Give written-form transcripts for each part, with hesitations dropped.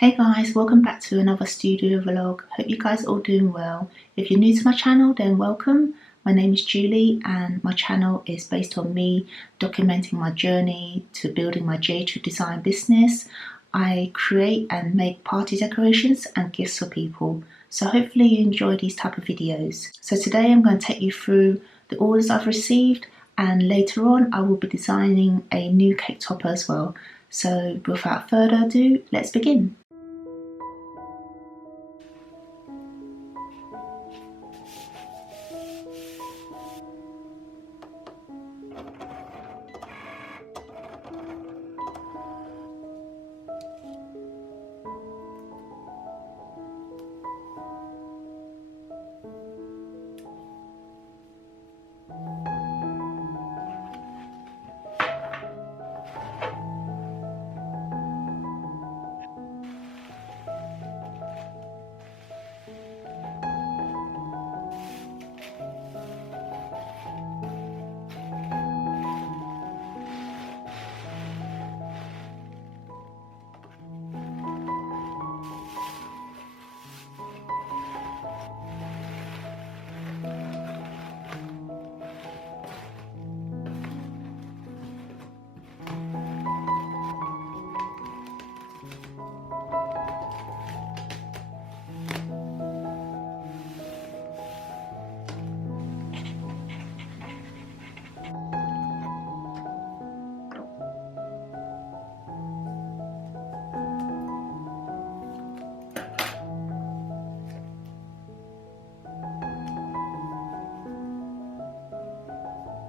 Hey guys, welcome back to another studio vlog. Hope you guys are all doing well. If you're new to my channel, then welcome. My name is Julie and my channel is based on me documenting my journey to building my Jtru design business. I create and make party decorations and gifts for people. So hopefully you enjoy these type of videos. So today I'm going to take you through the orders I've received, and later on I will be designing a new cake topper as well. So without further ado, let's begin.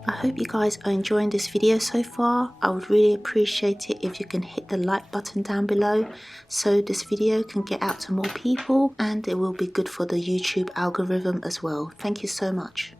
I hope you guys are enjoying this video so far. I would really appreciate it if you can hit the like button down below so this video can get out to more people and it will be good for the YouTube algorithm as well. Thank you so much.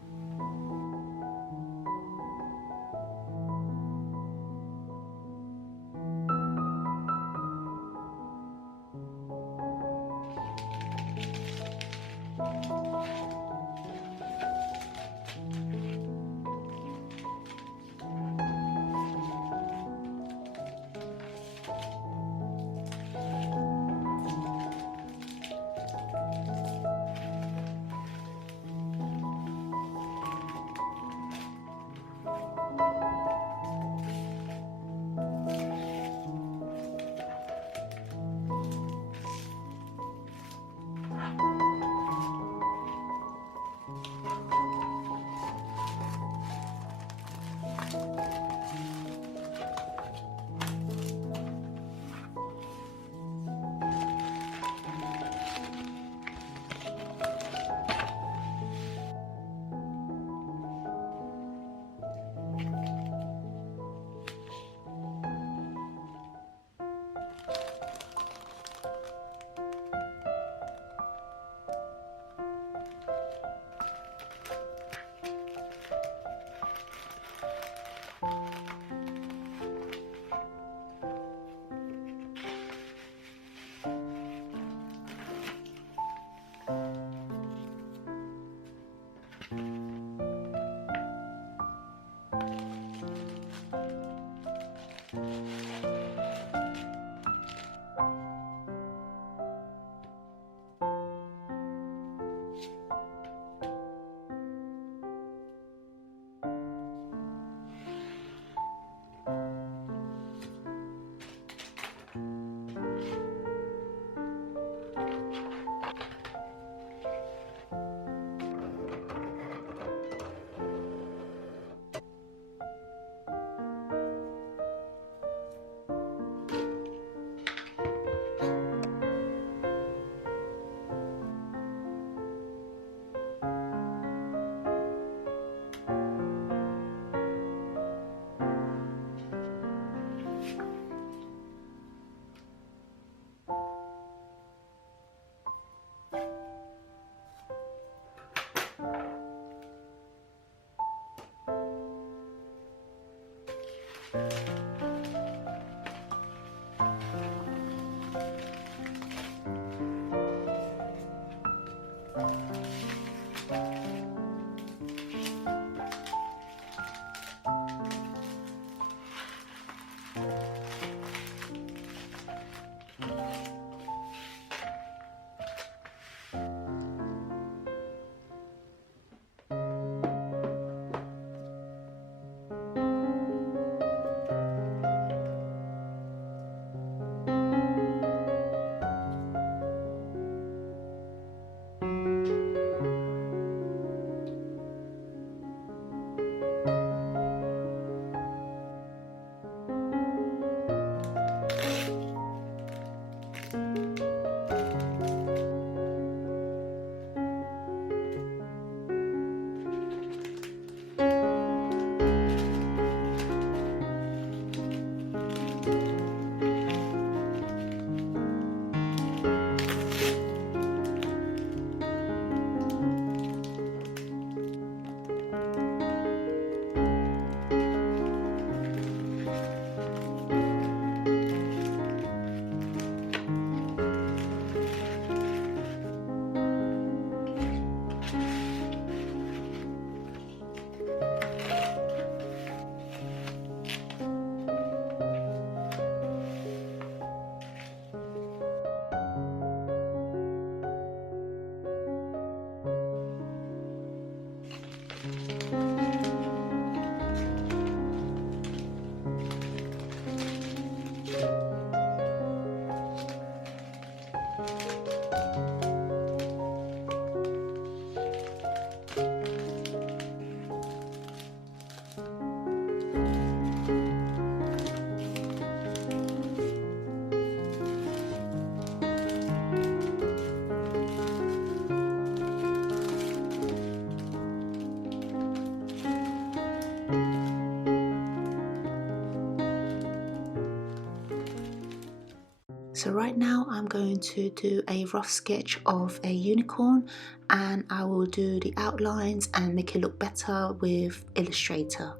So right now I'm going to do a rough sketch of a unicorn, and I will do the outlines and make it look better with Illustrator.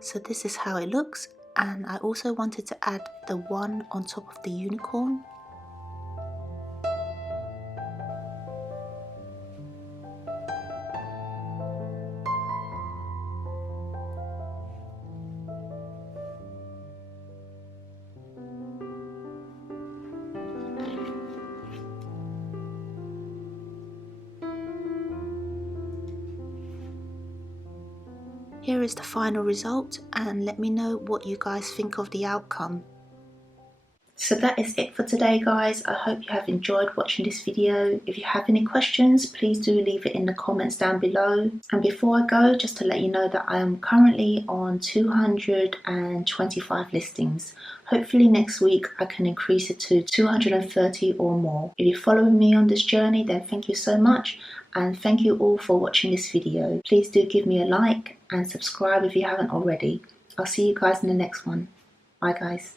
So this is how it looks, and I also wanted to add the one on top of the unicorn. Here is the final result, and let me know what you guys think of the outcome. So that is it for today, guys. I hope you have enjoyed watching this video. If you have any questions, please do leave it in the comments down below. And before I go, just to let you know that I am currently on 225 listings. Hopefully next week I can increase it to 230 or more. If you're following me on this journey, then thank you so much. And thank you all for watching this video. Please do give me a like and subscribe if you haven't already. I'll see you guys in the next one. Bye guys.